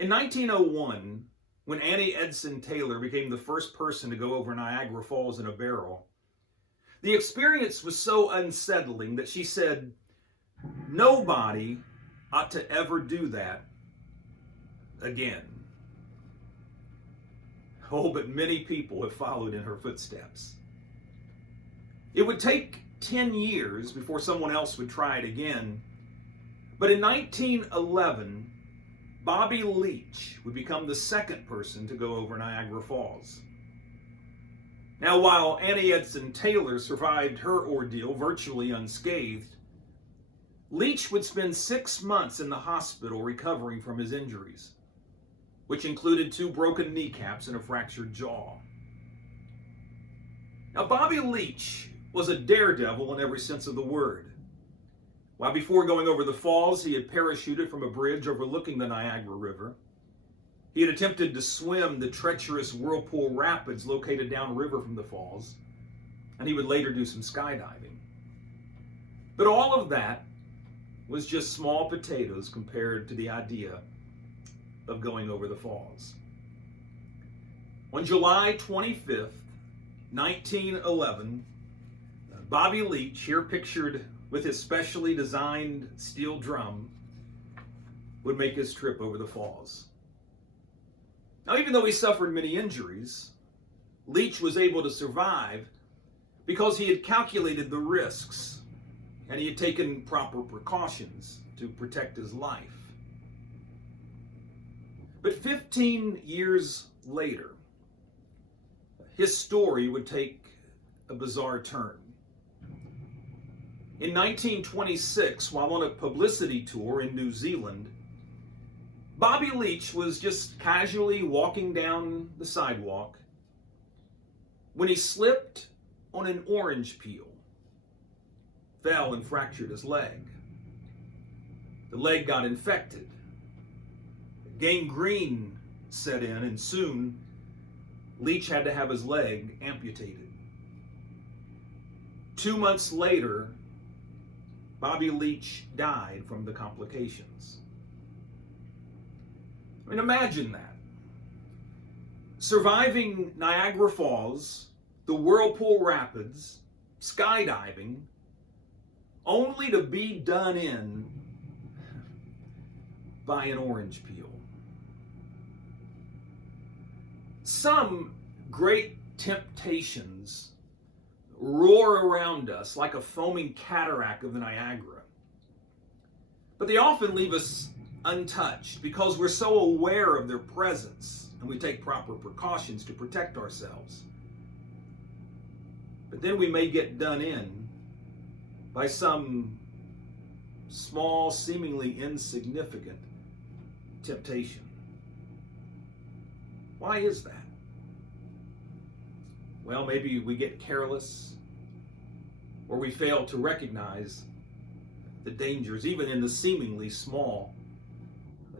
In 1901, when Annie Edson Taylor became the first person to go over Niagara Falls in a barrel, the experience was so unsettling that she said, "Nobody ought to ever do that again." Oh, but many people have followed in her footsteps. It would take 10 years before someone else would try it again. But in 1911, Bobby Leach would become the second person to go over Niagara Falls. Now, while Annie Edson Taylor survived her ordeal virtually unscathed, Leach would spend 6 months in the hospital recovering from his injuries, which included 2 broken kneecaps and a fractured jaw. Now, Bobby Leach was a daredevil in every sense of the word. While before going over the falls, he had parachuted from a bridge overlooking the Niagara River. He had attempted to swim the treacherous whirlpool rapids located downriver from the falls, and he would later do some skydiving. But all of that was just small potatoes compared to the idea of going over the falls. On July 25th, 1911, Bobby Leach, here pictured with his specially designed steel drum, would make his trip over the falls. Now, even though he suffered many injuries, Leach was able to survive because he had calculated the risks and he had taken proper precautions to protect his life. But 15 years later, his story would take a bizarre turn. In 1926, while on a publicity tour in New Zealand, Bobby Leach was just casually walking down the sidewalk when he slipped on an orange peel, fell and fractured his leg. The leg got infected. Gangrene set in, and soon Leach had to have his leg amputated. 2 months later, Bobby Leach died from the complications. I mean, imagine that. Surviving Niagara Falls, the whirlpool rapids, skydiving, only to be done in by an orange peel. Some great temptations roar around us like a foaming cataract of the Niagara. But they often leave us untouched because we're so aware of their presence and we take proper precautions to protect ourselves. But then we may get done in by some small, seemingly insignificant temptation. Why is that? Well, maybe we get careless, or we fail to recognize the dangers, even in the seemingly small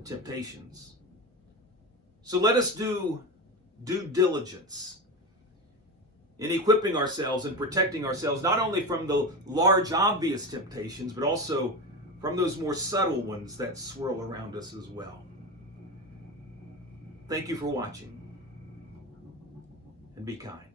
temptations. So let us do due diligence in equipping ourselves and protecting ourselves, not only from the large, obvious temptations, but also from those more subtle ones that swirl around us as well. Thank you for watching, and be kind.